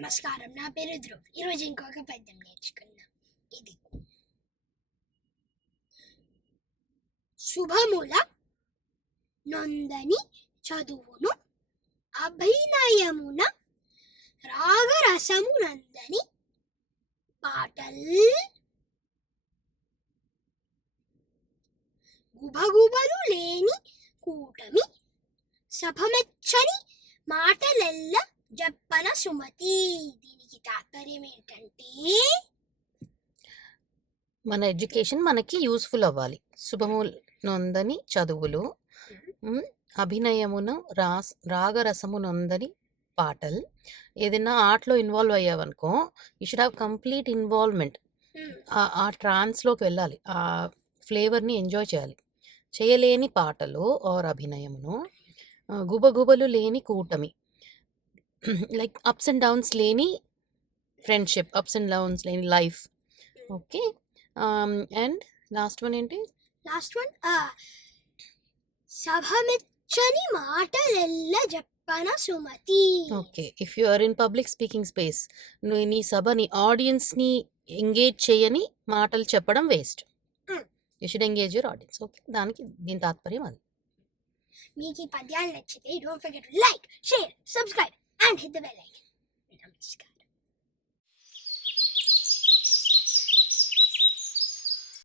నమస్కారం. నా పేరు ధ్రువ్. ఈరోజు ఇంకొక పద్యం నేర్చుకుందాం. ఇది. శుభముల నొందని చదువును. అభినయమున రాగరసము నందని పాటల్. గుబగుబలు లేని కూటమి సభమెచ్చని మాటలెల్ల జప్పన సుమతి. దీనికి తాత్పర్యం ఏంటంటే మన ఎడ్యుకేషన్ మనకి యూస్ఫుల్ అవ్వాలి. శుభము నొందని చదువులు అభినయమును రాస్ రాగరసము నొందని పాటలు. ఏదైనా ఆర్ట్లో involve అయ్యావనుకో you should have complete involvement. ఆ ట్రాన్స్లోకి వెళ్ళాలి. ఆ ఫ్లేవర్ని ఎంజాయ్ చేయాలి. చేయలేని పాటలు ఆర్ అభినయమును గుబగుబలు లేని కూటమి. లైక్ అప్స్ అండ్ డౌన్స్ లేని ఫ్రెండ్షిప్ అప్స్ అండ్ డౌన్స్ లేని life okay and last one ఏంటి? లాస్ట్ వన్ సభమెచ్చని మాటలెల్ల జప్పన Sumati. Okay if you are in public speaking space నువ్వు నీ సభని ఆడియన్స్ని ఎంగేజ్ చేయని మాటలు చెప్పడం waste. You should engage your audience okay దానికి దీని తాత్పర్యం అది. మీకు ఈ పద్యాలు నచ్చితే don't forget like share subscribe I'm hit the bell icon. And I'm